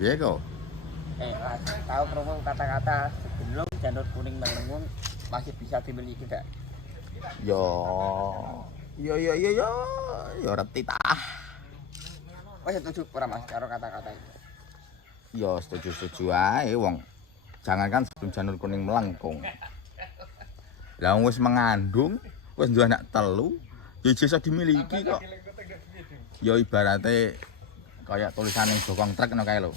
Piye kok? Mas, tahu krungu kata-kata sebelum janur kuning melengkung masih bisa dimiliki tidak? Yo reti tah. Wes setuju ora Mas karo kata-kata itu? Yo setuju ae wong. Jangankan sebelum janur kuning melengkung. Lah wis mengandung, wis duwe anak telu, ya iso dimiliki kok. Ya ibarate kayak tulisan ning bokong truk ngono kae lho.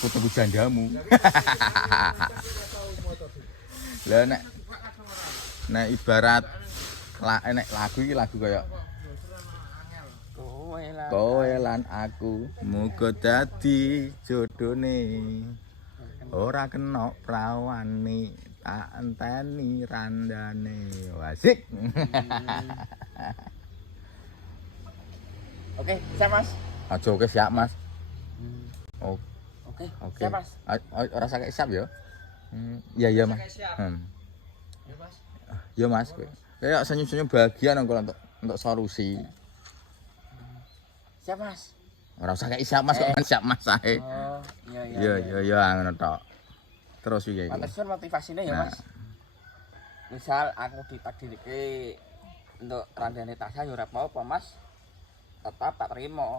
Putuku jandamu. Lah nek ibarat nek lagu iki lagu kayak kowe lan aku muga dadi jodhone ora kena prawane tak enteni randane wasik. Oke, siap Mas. Aja oke siap Mas. Oh, oke. Oke. Siap Mas. Ora sakit siap ya. Iya Mas. Ya Mas. Ya Mas. Kayak senyum-senyum bahagia nang untuk solusi. Siap Mas. Ora usah kayak siap Mas kok siap Mas ae. Oh, iya. Iya ngono tok. Terus piye iki? Pantesan motivasinya ya Mas. Misal aku ditakdirke untuk randane Tasya ya ora apa-apa Mas. Tetap tak terima.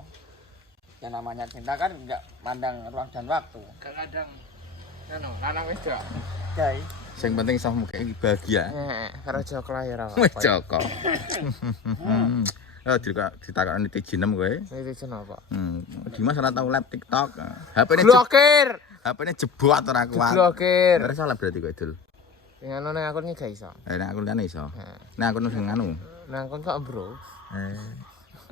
Yang namanya cinta kan enggak mandang ruang dan waktu. Kadang ngono, lanang wedok. Guys, Sing penting iso mukake bahagia. Karo Joko lah ya ora Wis apa. Joko. Ya ditakoni tijinem kowe. Itu apa? Dimas ora tau live TikTok. HP-ne Blokir. HP-ne jebot ora kuat. Blokir. Ora salah berarti kowe Dul. Sing anu nek akunnya gak iso. Nek aku liyane iso. Nek aku sing anu. Nang kon kok bro.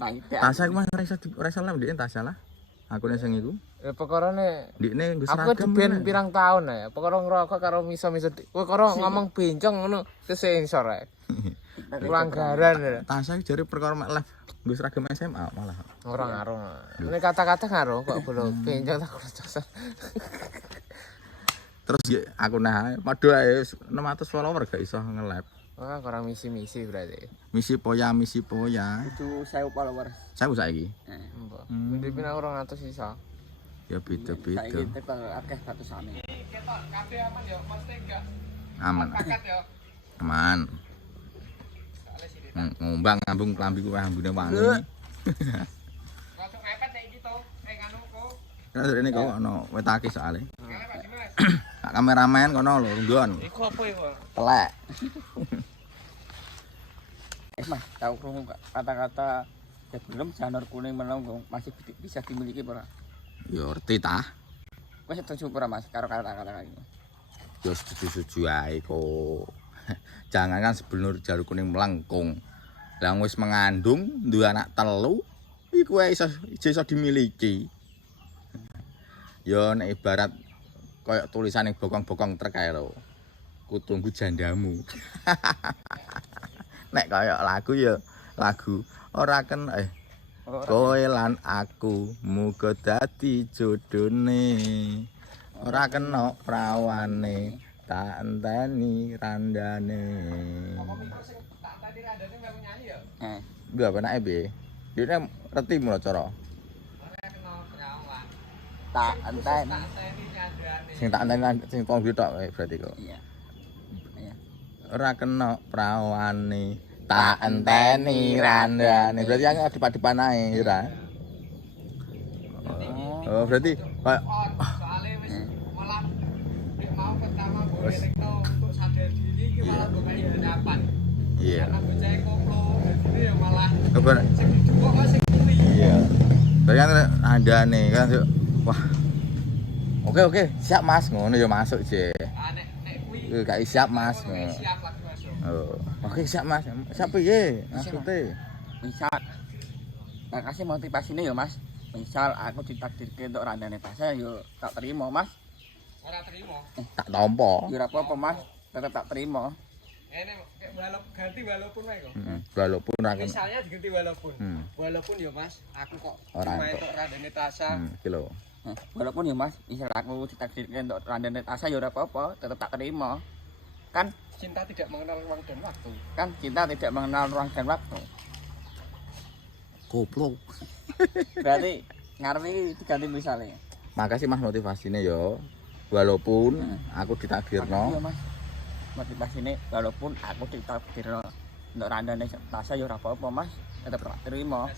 Tasya iku mah ora iso live ndek Tasya lah. Aku nek sing iku. Ya perkarane Ndekne nggo aku seragam. di ben pirang tahun ya. Perkara ngerokok karo miso-miso. Perkara ngomong bencong ngono kesensor ae. Pelanggaran ya. Tasya jare perkara mek live nggo seragam SMA malah. Ora ngaruh. Nek kata-kata ngaruh kok belum bencong tak kocosan. Terus ya aku nah padha ae 600 follower gak iso nge-live. Wah, kurang misi-misi berarti. Misi poya. Itu 1000 followers. Saya saiki. Mbok. Mending aku 200 iso. Ya beda-beda. Saiki tekel akeh batusane. Ketok kabeh aman ya, mesti enggak Aman. pakat ya. Aman. Ngombang ngambung klambiku wae ambune wangi. Langsung mepet nek iki to, nganu kok. Kan rene kok ono wetake soalé. Kak kameramen kono lho nggon. Iku apa iku? Telek. Mas, tahu krungu kata-kata sebelum janur kuning melengkung masih bisa dimiliki ora? Ya ngerti tah. Wes setuju ora Mas karo kata-kata iki? Ya setuju ae kok. Jangan kan sebelum janur kuning melengkung. Lah wis mengandung duwe anak telu, iku wae iso dimiliki. Ya nek ibarat kayak tulisan ning bokong-bokong truk kae lho. Ku tunggu jandamu. Nek kayak lagu ya lagu ora ken kowe lan aku muga dadi jodhone ora kena prawane tak enteni randane. Tak tadi randane mau nyanyi ya? Lha penake piye? Dene reti mulo cara. Ora kena prawan. Tak enteni. Sing tak enteni sing tong tok berarti kok. Iya. Ora kena prawane tak enteni randane. Berarti yang adep-adepan ae ora. Oh, berarti kayak soalnya wis malah mau pertama boleh rekno untuk sadar diri iki malah kok kaya hadapan. iya. Karena bocah koplo jadi ya malah Kabar. sing dijupuk kok sing kuli. Iya. Berarti kan andane kan wah. Oke, siap Mas. Ngono ya masuk, Je. Nek kuwi Gak siap Mas. siap lah masuk. Oh. Oke, siap Mas. Siap piye? Maksudnya Misal makasih motivasinya ya Mas. Misal aku ditakdirke untuk randane Tasya yo tak terima Mas. Ora terima. tak tampa. Ya ora apa-apa Mas, tetep tak terima. Ini ganti walaupun wae kok. Walaupun ora kena. Misalnya diganti walaupun. Walaupun ya Mas, aku kok Ora cuma entuk. entuk randane Tasya. Iki lho. Walaupun ya Mas, misal aku ditakdirke untuk randane Tasya ya ora apa-apa, tetep tak terima. Kan Cinta tidak mengenal ruang dan waktu. cinta tidak mengenal ruang dan waktu. Goblok. Berarti ngarep iki diganti misalnya. Makasih Mas motivasinya yo. Walaupun aku Iya ditakdirno. Mas. Motivasine walaupun aku ditakdirno untuk randane Tasya ya ora apa-apa Mas. Tetep tak terima.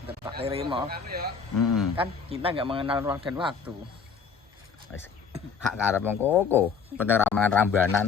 Tetep tak terima. Kan kita nggak mengenal ruang dan waktu. Wis hak karep mongko, penting ramangan rambanan.